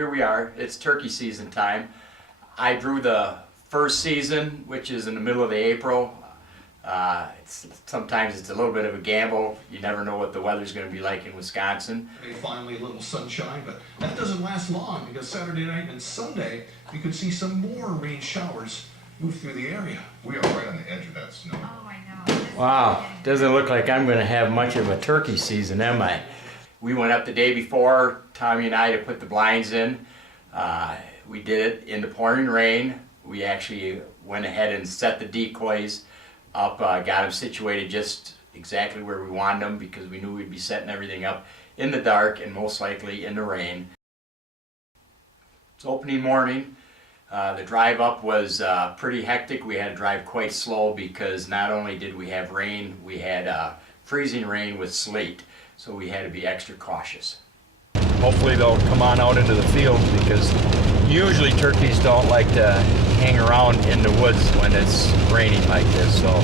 here we are. It's turkey season time. I drew the first season, which is in the middle of April. Sometimes it's a little bit of a gamble. You never know what the weather's going to be like in Wisconsin. Finally, a little sunshine, but that doesn't last long because Saturday night and Sunday, you could see some more rain showers move through the area. We are right on the edge of that snow. Oh, I know. Wow, doesn't look like I'm going to have much of a turkey season, am I? We went up the day before, Tommy and I, to put the blinds in. We did it in the pouring rain. We actually went ahead and set the decoys up, got them situated just exactly where we wanted them because we knew we'd be setting everything up in the dark and most likely in the rain. It's opening morning. The drive up was pretty hectic. We had to drive quite slow because not only did we have rain, we had freezing rain with sleet, so we had to be extra cautious. Hopefully they'll come on out into the field because usually turkeys don't like to hang around in the woods when it's raining like this. So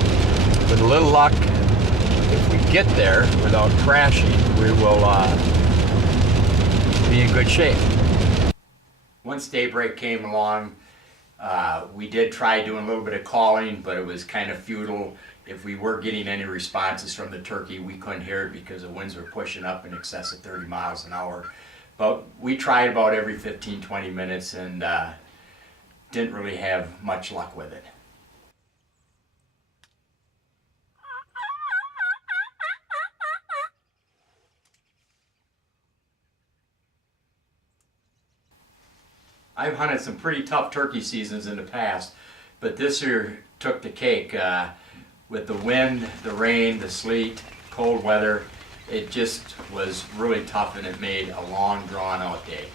with a little luck, if we get there without crashing, we will be in good shape. Once daybreak came along, we did try doing a little bit of calling, but it was kind of futile. If we were getting any responses from the turkey, we couldn't hear it because the winds were pushing up in excess of 30 miles an hour. But we tried about every 15-20 minutes and didn't really have much luck with it. I've hunted some pretty tough turkey seasons in the past, but this year took the cake. With the wind, the rain, the sleet, cold weather, it just was really tough and it made a long, drawn-out day.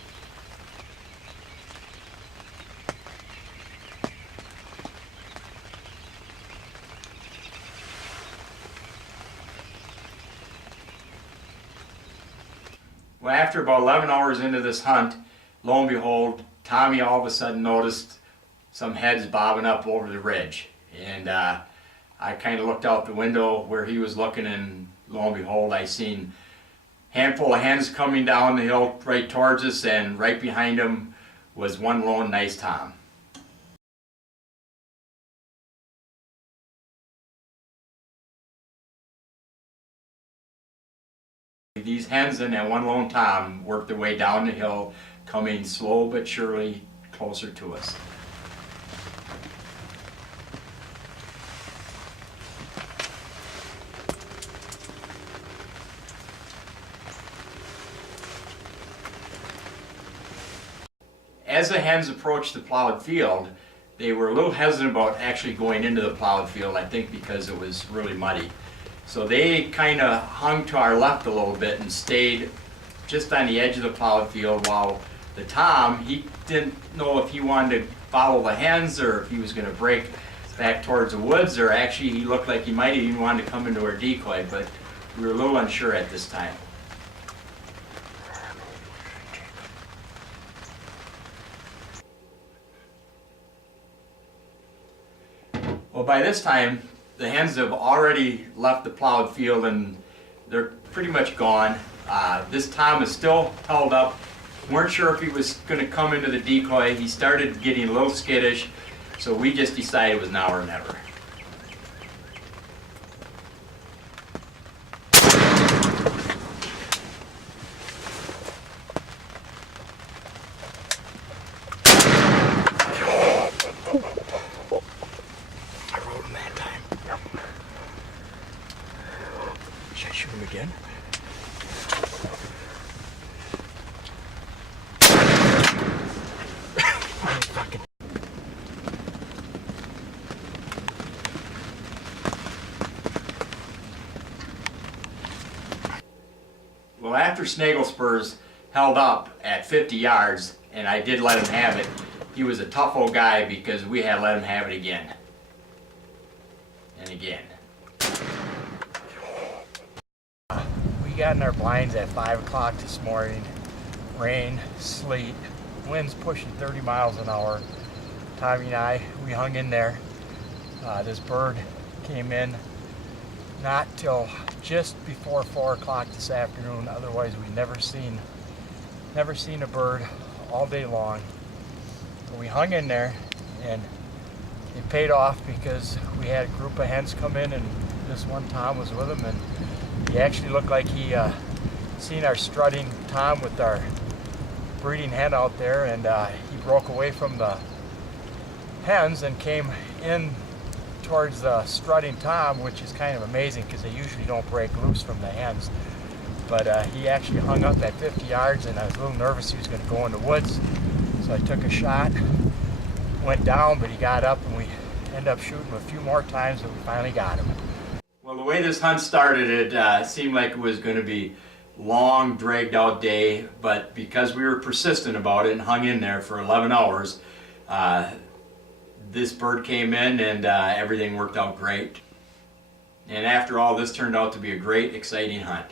Well, after about 11 hours into this hunt, lo and behold, Tommy all of a sudden noticed some heads bobbing up over the ridge. And I kind of looked out the window where he was looking, and lo and behold, I seen a handful of hens coming down the hill right towards us, and right behind them was one lone nice tom. These hens and that one lone tom worked their way down the hill, coming slow but surely closer to us. As the hens approached the plowed field, they were a little hesitant about actually going into the plowed field, I think because it was really muddy. So they kind of hung to our left a little bit and stayed just on the edge of the plowed field, while the tom, he didn't know if he wanted to follow the hens or if he was going to break back towards the woods, or actually he looked like he might even want to come into our decoy, but we were a little unsure at this time. Well, by this time, the hens have already left the plowed field and they're pretty much gone. This tom is still held up. Weren't sure if he was going to come into the decoy. He started getting a little skittish, so we just decided it was now or never. Should I shoot him again? Well, after Snaggle Spurs held up at 50 yards, and I did let him have it, he was a tough old guy because we had to let him have it again. And again. We got in our blinds at 5 o'clock this morning. Rain, sleet, winds pushing 30 miles an hour. Tommy and I, we hung in there. This bird came in not till just before 4 o'clock this afternoon. Otherwise, we've never seen a bird all day long. But we hung in there, and it paid off because we had a group of hens come in, and this one Tom was with him, and he actually looked like he seen our strutting Tom with our breeding hen out there, and he broke away from the hens and came in towards the strutting Tom, which is kind of amazing because they usually don't break loose from the hens. But he actually hung up at 50 yards, and I was a little nervous he was going to go in the woods. So I took a shot, went down, but he got up, and we ended up shooting him a few more times, and we finally got him. Well, the way this hunt started, it seemed like it was going to be long, dragged out day, but because we were persistent about it and hung in there for 11 hours, this bird came in, and everything worked out great. And after all, this turned out to be a great, exciting hunt.